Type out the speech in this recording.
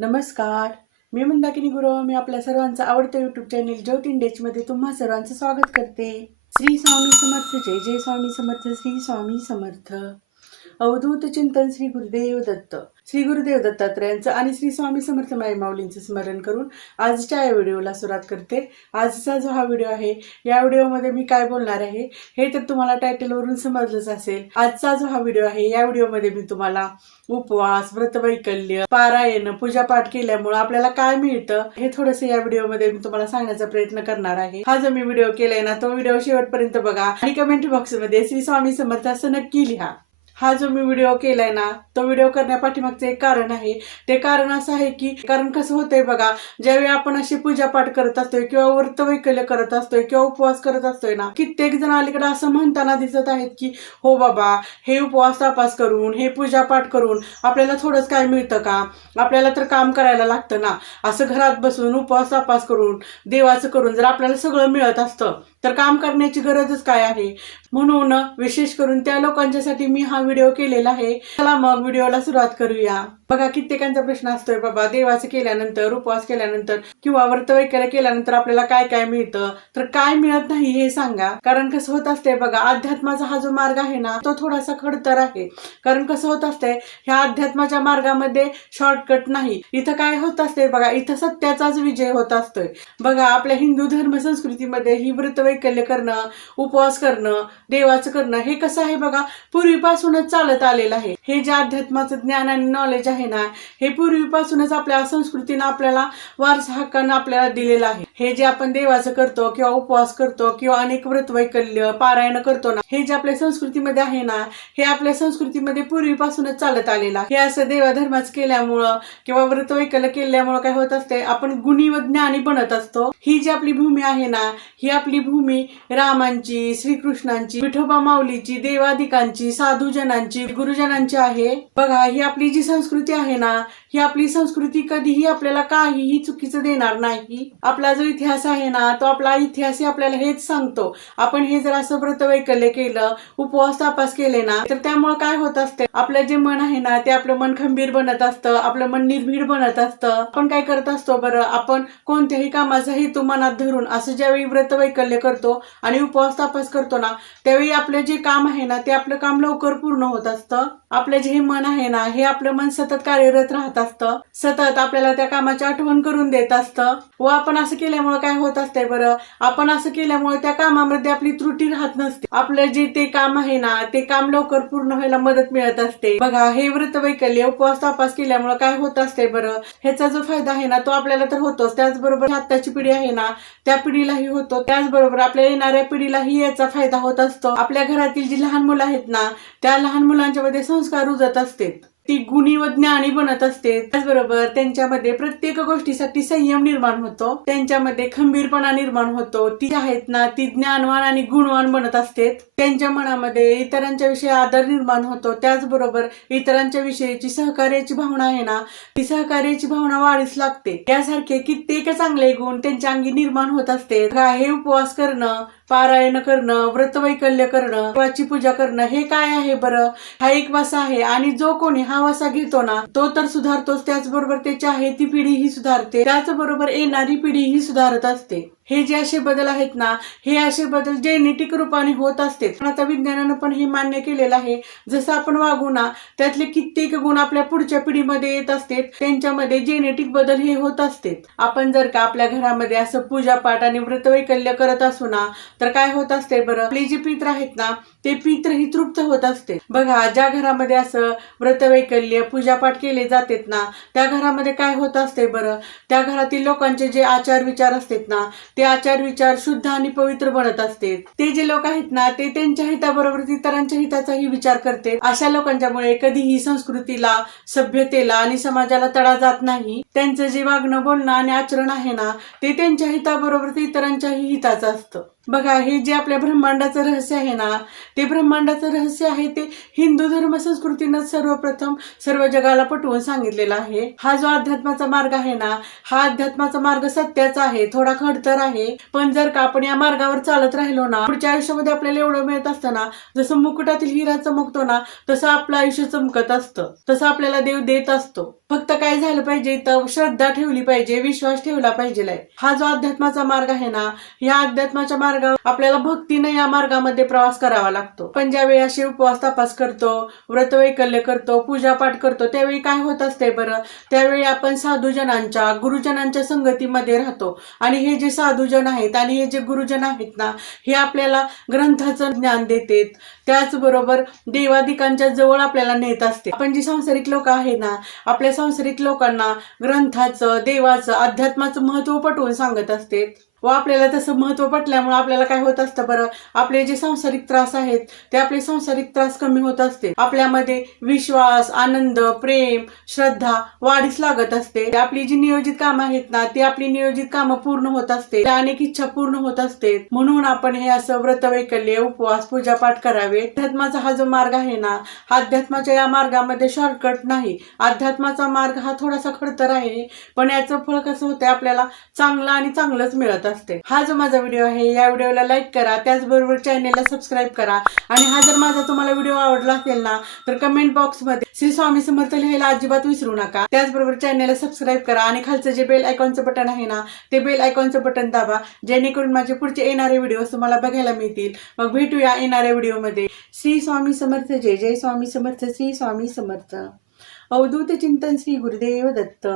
नमस्कार. मी मंदाकिनी गुरव. मी आपल्या सर्वांचं आवडतं यूट्यूब चॅनेल ज्योती इंडेजमध्ये तुम्हा सर्वांचं स्वागत करते. श्री स्वामी समर्थ. जय जय स्वामी समर्थ. श्री स्वामी समर्थ. अवधूत चिंतन श्री गुरुदेव दत्त. श्री गुरुदेव दत्तात्रयांचं आणि श्री स्वामी समर्थ माई माऊलींचं स्मरण करून आजच्या या व्हिडिओला सुरुवात करते. आजचा जो हा व्हिडिओ आहे, या व्हिडिओमध्ये मी काय बोलणार आहे हे तर तुम्हाला टायटलवरून समजलंच असेल. आजचा जो हा व्हिडिओ आहे, या व्हिडिओमध्ये मी तुम्हाला उपवास, व्रतवैकल्य, पारायण, पूजापाठ केल्यामुळे आपल्याला काय मिळतं हे थोडंसं या व्हिडिओमध्ये मी तुम्हाला सांगण्याचा प्रयत्न करणार आहे. हा जो मी व्हिडिओ केलाय ना, तो व्हिडिओ शेवटपर्यंत बघा आणि कमेंट बॉक्समध्ये श्री स्वामी समर्थ असं नक्की लिहा. हा जो मी व्हिडिओ केलाय ना, तो व्हिडिओ करण्यापाठीमागचं एक कारण आहे. ते कारण असं आहे की कारण कसं होतंय बघा, ज्यावेळी आपण अशी पूजापाठ करत असतोय किंवा व्रतवैकल्य करत असतोय किंवा उपवास करत असतोय ना, कित्येक जण अलीकडे असं म्हणताना दिसत आहेत की हो बाबा, हे उपवास तापास करून, हे पूजापाठ करून आपल्याला थोडंच काय मिळतं का? आपल्याला तर काम करायला लागतं ना. असं घरात बसून उपवास तापास करून, देवाचं करून जर आपल्याला सगळं मिळत असतं तर काम करण्याची गरजच काय आहे? म्हणून विशेष करून त्या लोकांच्यासाठी मी हा व्हिडिओ केलेला आहे. चला मग व्हिडिओला सुरुवात करूया. बघा, कित्येकांचा प्रश्न असतोय, बाबा देवाचं केल्यानंतर, उपवास केल्यानंतर किंवा व्रतवैकल्य केल्यानंतर आपल्याला काय काय मिळतं? तर काय मिळत नाही हे सांगा. कारण कसं होत असतंय बघा, अध्यात्माचा हा जो मार्ग आहे ना, तो थोडासा खडतर आहे. कारण कसं होत असतंय, ह्या अध्यात्माच्या मार्गामध्ये शॉर्टकट नाही. इथं काय होत असतंय बघा, इथं सत्याचाच विजय होत असतोय. बघा, आपल्या हिंदू धर्म संस्कृतीमध्ये ही व्रतवैकल्य करणं, उपवास करणं, देवाचं करणं हे कसं आहे बघा, पूर्वीपासूनच चालत आलेलं आहे. हे जे अध्यात्माचं ज्ञान आणि नॉलेज आहे ना, हे पूर्वीपासूनच आपल्या संस्कृतीनं आपल्याला वारसा हक्कानं आपल्याला दिलेलं आहे. हे जे आपण देवाचं करतो किंवा उपवास करतो किंवा अनेक व्रतवैकल्य, पारायण करतो ना, हे जे आपल्या संस्कृतीमध्ये आहे ना, हे आपल्या संस्कृतीमध्ये पूर्वीपासूनच चालत आलेलं आहे. हे असं देवाधर्माचं केल्यामुळं किंवा व्रतवैकल्य केल्यामुळं काय होत असते, आपण गुणी व ज्ञानी बनत असतो. ही जी आपली भूमी आहे ना, ही आपली भूमी रामांची, श्रीकृष्णांची, विठोबा माऊलीची, देवादिकांची, साधूजनांची, गुरुजनांची आहे. बघा, ही आपली जी संस्कृती आहे ना, ही आपली संस्कृती कधीही आपल्याला काहीही चुकीचं देणार नाही. आपला जो इतिहास आहे ना, तो आपला इतिहासही आपल्याला हेच सांगतो. आपण हे जर असं व्रतवैकल्य केलं, उपवास तापास केले ना, तर त्यामुळे काय होत असते, आपलं जे मन आहे ना, ते आपलं मन खंबीर बनत असतं, आपलं मन निर्भीड बनत असतं. आपण काय करत असतो बरं, आपण कोणत्याही कामाचा हेतू मनात धरून असं ज्यावेळी व्रतवैकल्य करतो आणि उपवास तापास करतो ना, त्यावेळी आपलं जे काम आहे ना, ते आपलं काम लवकर पूर्ण होत असतं. आपलं जे मन आहे ना, हे आपलं मन सतत कार्यरत राहत असतं, सतत आपल्याला त्या कामाची आठवण करून देत असतं. व आपण असं केल्यामुळे काय होत असतंय बरं, आपण असं केल्यामुळे त्या कामामध्ये आपली त्रुटी राहत नसते. आपलं जे ते काम आहे ना, ते काम लवकर पूर्ण व्हायला मदत मिळत असते. बघा, हे व्रतवैकल्य, उपवास तापास केल्यामुळे काय होत असते बरं, ह्याचा जो फायदा आहे ना, तो आपल्याला तर होतोच, त्याचबरोबर आत्ताची पिढी आहे ना, त्या पिढीलाही होतो. त्याचबरोबर आपल्या येणाऱ्या पिढीलाही याचा फायदा होत असतो. आपल्या घरातील जी लहान मुलं आहेत ना, त्या लहान मुलांच्या मध्ये संस्कार रुजत असते, ती गुणी व ज्ञानी बनत असते. त्याचबरोबर त्यांच्यामध्ये प्रत्येक गोष्टीसाठी संयम निर्माण होतो, त्यांच्यामध्ये खंबीरपणा निर्माण होतो. ती आहेत ना, ती ज्ञानवान आणि गुणवान बनत असते. त्यांच्या मनामध्ये इतरांच्या विषयी आदर निर्माण होतो. त्याचबरोबर इतरांच्या विषयीची सहकार्याची भावना आहे ना, ती सहकार्याची भावना वाढीस लागते. यासारखे कित्येक चांगले गुण त्यांच्या अंगी निर्माण होत असते. हे उपवास करणं, पारायण करणं, व्रतवैकल्य करणं, देवाची पूजा करणं, हे काय आहे बरं, हा एक वसा आहे. आणि जो कोणी हा वसा घेतो ना, तो तर सुधारतोच, त्याचबरोबर त्याची आहे ती पिढी ही सुधारते, त्याचबरोबर येणारी पिढी ही सुधारत असते. हे जे असे बदल आहेत ना, हे असे बदल जेनेटिक रूपाने होत असते. आता विज्ञानानं पण हे मान्य केलेलं आहे. जसं आपण वागू ना, त्यातले कित्येक गुण आपल्या पुढच्या पिढीमध्ये येत असते, त्यांच्यामध्ये जेनेटिक बदल हे होत असते. आपण जर का आपल्या घरामध्ये असं पूजापाठ आणि व्रतवैकल्य करत असू ना, तर काय होत असते बरं, आपले जे पित्र आहेत ना, ते पित्र ही तृप्त होत असते. बघा, ज्या घरामध्ये असं व्रतवैकल्य, पूजापाठ केले जातात ना, त्या घरामध्ये काय होत असते बरं, त्या घरातील लोकांचे जे आचार विचार असतात ना, ते आचार विचार शुद्ध आणि पवित्र बनत असते. ते जे लोक आहेत ना, ते त्यांच्या हिताबरोबर इतरांच्या हिताचाही विचार करते. अशा लोकांच्यामुळे कधीही संस्कृतीला, सभ्यतेला आणि समाजाला तडा जात नाही. त्यांचं जे वागणं, बोलणं आणि आचरण आहे ना, ते त्यांच्या हिताबरोबर इतरांच्याही हिताचं असतं. बघा, हे जे आपल्या ब्रह्मांडाचं रहस्य आहे ना, ते ब्रह्मांडाचं रहस्य आहे ते हिंदू धर्म संस्कृतीनं सर्वप्रथम सर्व जगाला पटवून सांगितलेला आहे. हा जो अध्यात्माचा मार्ग आहे ना, हा अध्यात्माचा मार्ग सत्याचा आहे, थोडा खडतर आहे. पण जर का आपण या मार्गावर चालत राहिलो ना, पुढच्या आयुष्यामध्ये आपल्याला एवढं मिळत असतं ना, जसं मुकुटातील हिरा चमकतो ना, तसं आपलं आयुष्य चमकत असतं, तसं आपल्याला देव देत असतो. फक्त काय झालं पाहिजे तर श्रद्धा ठेवली पाहिजे, विश्वास ठेवला पाहिजे. हा जो अध्यात्माचा मार्ग आहे ना, या अध्यात्माच्या मार्गावर आपल्याला भक्तीने या मार्गामध्ये प्रवास करावा लागतो. पण ज्यावेळी असे उपवास तपास करतो, व्रतवैकल्य करतो, पूजापाठ करतो, त्यावेळी काय होत असते बरं, त्यावेळी आपण साधूजनांच्या गुरुजनांच्या संगतीमध्ये राहतो. आणि हे जे साधूजन आहेत आणि हे जे गुरुजन आहेत ना, हे आपल्याला ग्रंथाचं ज्ञान देतात, त्याचबरोबर देवादिकांच्या जवळ आपल्याला नेत असते. आपण जी सांसारिक लोक आहे ना, आपल्या सांसारिक लोकांना ग्रंथाचं, देवाचं, अध्यात्माचं महत्व पटवून सांगत असते. व आपल्याला तसं महत्व पटल्यामुळे आपल्याला काय होत असतं बरं, आपले जे सांसारिक त्रास आहेत ते आपले सांसारिक त्रास कमी होत असते. आपल्यामध्ये विश्वास, आनंद, प्रेम, श्रद्धा वाढीस लागत असते. आपली जी नियोजित कामं आहेत ना, ती आपली नियोजित कामं पूर्ण होत असते, अनेक इच्छा पूर्ण होत असते. म्हणून आपण हे असं व्रतवैकल्य, उपवास, पूजापाठ करावे. अध्यात्माचा हा जो मार्ग आहे ना, अध्यात्माच्या या मार्गामध्ये शॉर्टकट नाही. अध्यात्माचा मार्ग हा थोडासा खडतर आहे, पण याचं फळ कसं होतं, आपल्याला चांगलं आणि चांगलंच मिळत असते. हा जो माझा व्हिडिओ आहे, या व्हिडिओला लाईक करा, त्याचबरोबर चॅनेलला सबस्क्राईब करा. आणि हा जर माझा तुम्हाला व्हिडिओ आवडला असेल ना, तर कमेंट बॉक्समध्ये श्री स्वामी समर्थ लिहायला अजिबात विसरू नका. त्याचबरोबर चॅनेलला सबस्क्राईब करा आणि खालचं जे बेल आयकॉनचं बटन आहे ना, ते बेल आयकॉनचं बटन दाबा, जेणेकरून माझे पुढचे येणारे व्हिडिओ तुम्हाला बघायला मिळतील. मग भेटूया येणाऱ्या व्हिडिओमध्ये. श्री स्वामी समर्थ. जय जय स्वामी समर्थ. श्री स्वामी समर्थ. अवधूत चिंतन. श्री गुरुदेव दत्त.